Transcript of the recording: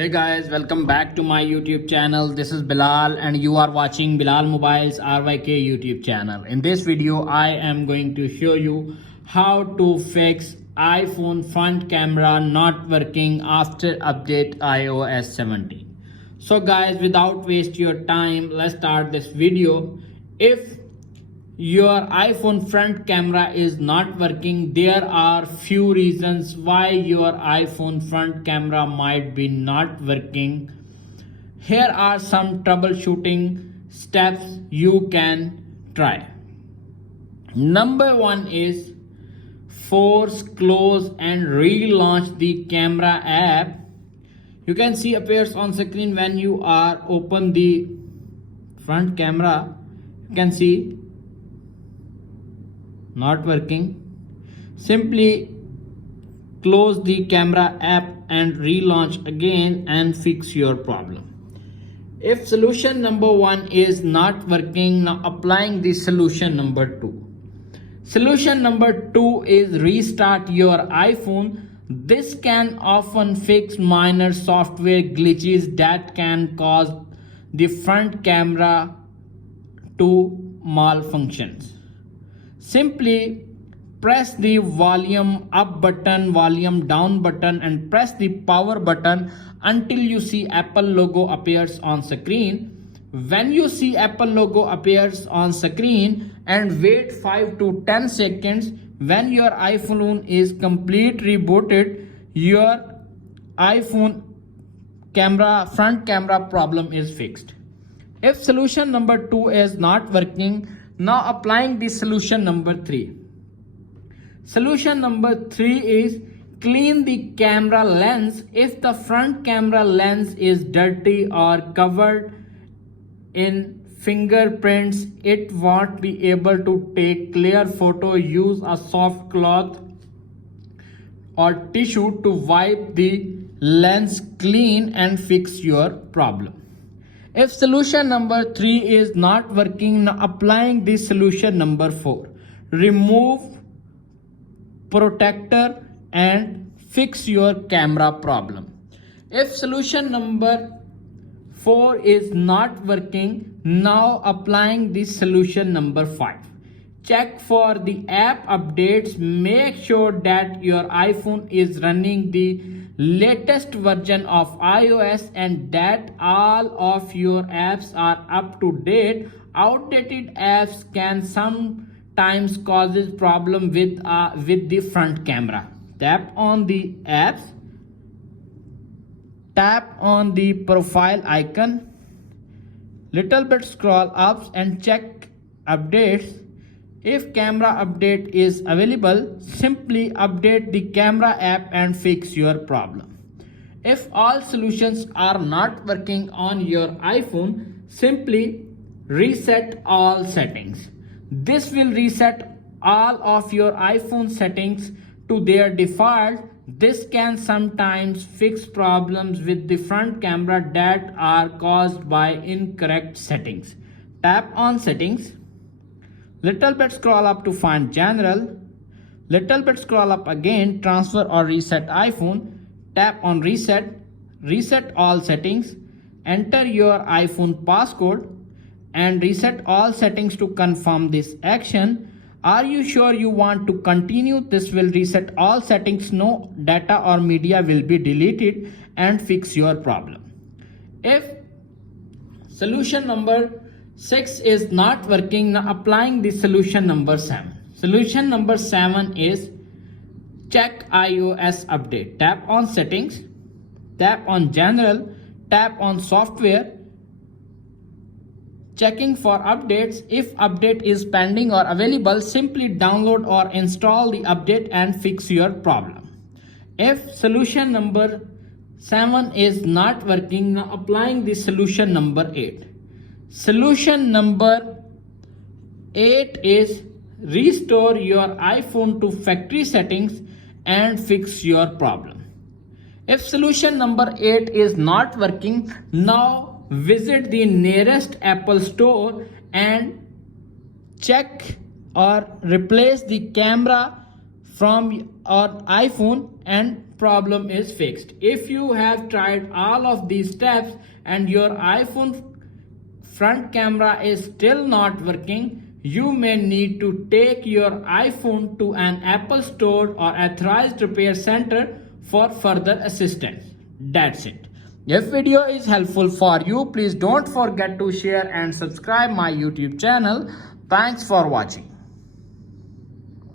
Hey guys, welcome back to my YouTube channel. This is Bilal and you are watching Bilal Mobiles RYK YouTube channel. In this video, I am going to show you how to fix iPhone front camera not working after update iOS 17. So guys, without waste your time, let's start this video. If your iPhone front camera is not working, there are few reasons why your iPhone front camera might be not working. Here are some troubleshooting steps you can try. Number one is force close and relaunch the camera app. You can see appears on screen when you are open the front camera. You can see not working. Simply close the camera app and relaunch again and fix your problem. If solution number one is not working, now applying the solution number two. Solution number two is restart your iPhone. This can often fix minor software glitches that can cause the front camera to malfunctions. Simply press the volume up button, volume down button and press the power button until you see Apple logo appears on screen. When you see Apple logo appears on screen and wait 5 to 10 seconds, when your iPhone is completely rebooted, your iPhone front camera problem is fixed. If solution number two is not working, now applying the solution number three. Solution number three is clean the camera lens. If the front camera lens is dirty or covered in fingerprints, it won't be able to take clear photo. Use a soft cloth or tissue to wipe the lens clean and fix your problem. If solution number three is not working, now applying the solution number four. Remove protector and fix your camera problem. If solution number four is not working, now applying the solution number five. Check for the app updates. Make sure that your iPhone is running the latest version of iOS and that all of your apps are up to date. Outdated apps can sometimes causes problem with the front camera. Tap on the apps, tap on the profile icon, little bit scroll up and check updates. If camera update is available, simply update the camera app and fix your problem. If all solutions are not working on your iPhone, simply reset all settings. This will reset all of your iPhone settings to their default. This can sometimes fix problems with the front camera that are caused by incorrect settings. Tap on settings. Little bit scroll up to find general. Little bit scroll up again, transfer or reset iPhone. Tap on reset. Reset all settings. Enter your iPhone passcode and reset all settings to confirm this action. Are you sure you want to continue? This will reset all settings. No data or media will be deleted and fix your problem. If solution number 6 is not working, now applying the solution number 7. Solution number 7 is check iOS update. Tap on settings, tap on general, tap on software, checking for updates. If update is pending or available, simply download or install the update and fix your problem. If solution number 7 is not working, now applying the solution number 8. Solution number 8 is restore your iPhone to factory settings and fix your problem. If solution number 8 is not working, now visit the nearest Apple store and check or replace the camera from your iPhone and problem is fixed. If you have tried all of these steps and your iPhone front camera is still not working, you may need to take your iPhone to an Apple store or authorized repair center for further assistance. That's it. If video is helpful for you, please don't forget to share and subscribe my YouTube channel. Thanks for watching.